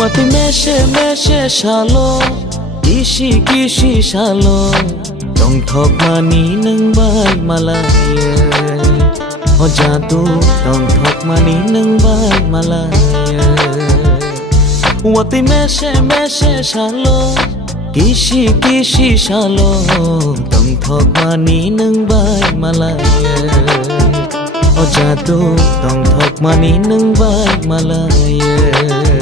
Wati meshe shalo Kishi shalo Dong thok mani nang bai malaya Ho jadu dong thok mani nang bai malaya Wati meshe shalo Kishi shalo Dong thok mani nang bai malaya Ho jadu dong thok mani nang bai malaya